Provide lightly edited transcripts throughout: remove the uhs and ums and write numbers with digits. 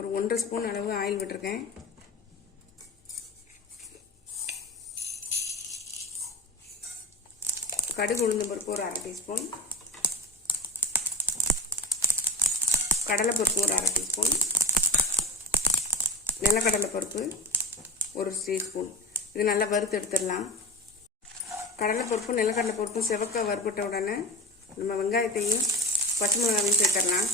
ஒரு 1.5 ஸ்பூன் அளவு ஆயில் விட்டுருக்கேன். கடுகு உளுந்தம் பருப்பு ஒரு 1/2 டீஸ்பூன், கடலைப்பருப்பு ஒரு 1/2 டீஸ்பூன், நிலக்கடலை பருப்பு ஒரு டீஸ்பூன். இது நல்லா வறுத்து எடுத்துடலாம். கடலைப்பருப்பு நிலக்கடலை பருப்பு செவக்க வறுபட்ட உடனே நம்ம வெங்காயத்தையும் பச்சை மிளகாயும் சேர்த்துடலாம்.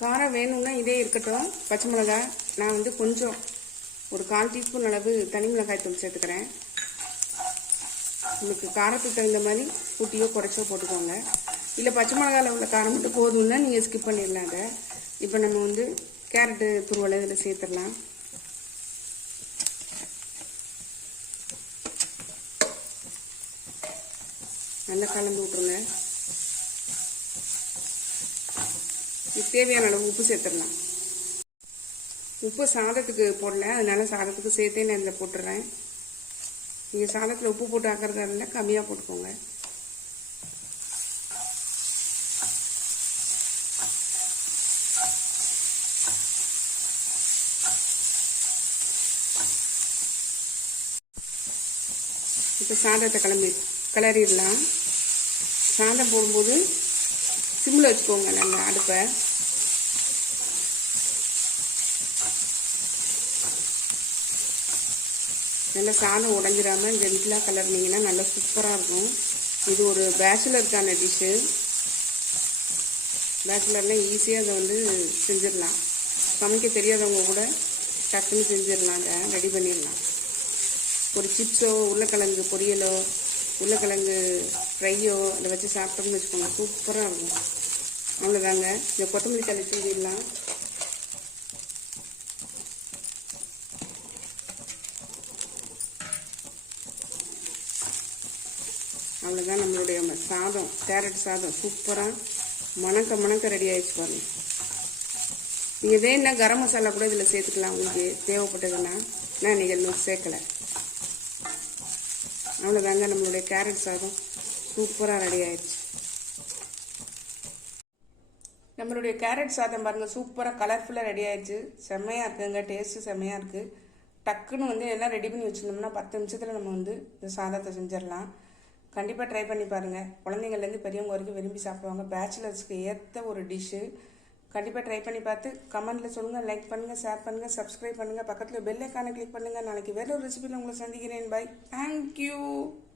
காரம் வேணும்னா இதே இருக்கட்டும். பச்சை மிளகாய் நான் கொஞ்சம் ஒரு 1/4 டீஸ்பூன் அளவு தனி மிளகாய் தூள் சேர்த்துக்கிறேன். உங்களுக்கு காரத்துக்கு தகுந்த மாதிரி கூட்டியோ குறைச்சோ போட்டுக்கோங்க. இல்லை பச்சை மிளகாயில் உள்ள காரம் மட்டும் போதும்னா நீங்கள் ஸ்கிப் பண்ணிடலாம். அதை இப்போ நம்ம கேரட்டு துருவலை இதில் சேர்த்துடலாம். நல்லா கலந்து விட்டுருங்க. இது தேவையான அளவு உப்பு சேர்த்துடலாம். உப்பு சாதத்துக்கு போடல, அதனால சாதத்துக்கு சேர்த்தே நான் இதில் போட்டுடுறேன். நீங்கள் சாதத்தில் உப்பு போட்டு ஆக்கிறதா இருந்தால் கம்மியாக போட்டுக்கோங்க. இப்போ சாதத்தை கிளறிடலாம். சாதம் போடும்போது சிம்மில் வச்சுக்கோங்க நல்லா அடுப்பை. நல்லா சாதம் உடஞ்சிடாமல் ஜென்டிலாக கலர்னிங்கன்னா நல்லா சூப்பராக இருக்கும். இது ஒரு பேச்சுலருக்கான டிஷ்ஷு. பேச்சுலர்னால் ஈஸியாக அதை செஞ்சிடலாம். சமைக்க தெரியாதவங்க கூட டக்குன்னு செஞ்சிடலாம். அதை ரெடி பண்ணிடலாம். ஒரு சிப்ஸோ உருளைக்கிழங்கு பொரியலோ உருளைக்கிழங்கு ஃப்ரையோ அதை வச்சு சாப்பிட்டோம்னு வச்சுக்கோங்க, சூப்பராக இருக்கும். அவ்வளோதாங்க. இந்த கொத்தமல்லி தழை தூவிடலாம். அவ்வளோதான் நம்மளுடைய சாதம், கேரட் சாதம் சூப்பராக மணக்க ரெடி ஆகிடுச்சு பாருங்க. நீங்கள் வேணுன்னா கரம் மசாலா கூட இதில் சேர்த்துக்கலாம் உங்களுக்கு தேவைப்பட்டதுன்னா. நான் இன்றைக்கி இன்னும் சேர்க்கலை. அவ்வளோதாங்க, நம்மளுடைய கேரட் சாதம் சூப்பராக ரெடி ஆயிடுச்சு. நம்மளுடைய கேரட் சாதம் பாருங்கள், சூப்பராக கலர்ஃபுல்லாக ரெடி ஆயிடுச்சு. செம்மையாக இருக்குங்க, டேஸ்ட்டு செம்மையாக இருக்குது. டக்குன்னு எல்லாம் ரெடி பண்ணி வச்சுருந்தோம்னா 10 நிமிஷத்தில் நம்ம இந்த சாதத்தை செஞ்சிடலாம். கண்டிப்பாக ட்ரை பண்ணி பாருங்கள். குழந்தைங்கள்லேருந்து பெரியவங்க வரைக்கும் விரும்பி சாப்பிடுவாங்க. பேச்சுலர்ஸ்க்கு ஏற்ற ஒரு டிஷ்ஷு. கண்டிப்பாக ட்ரை பண்ணி பார்த்து கமெண்ட்டில் சொல்லுங்கள். லைக் பண்ணுங்கள், ஷேர் பண்ணுங்கள், சப்ஸ்கிரைப் பண்ணுங்கள். பக்கத்தில் பெல் ஐக்கானை கிளிக் பண்ணுங்கள். நாளைக்கு வேறு ஒரு ரெசிபியில் உங்களை சந்திக்கிறேன். பை. தேங்க்யூ.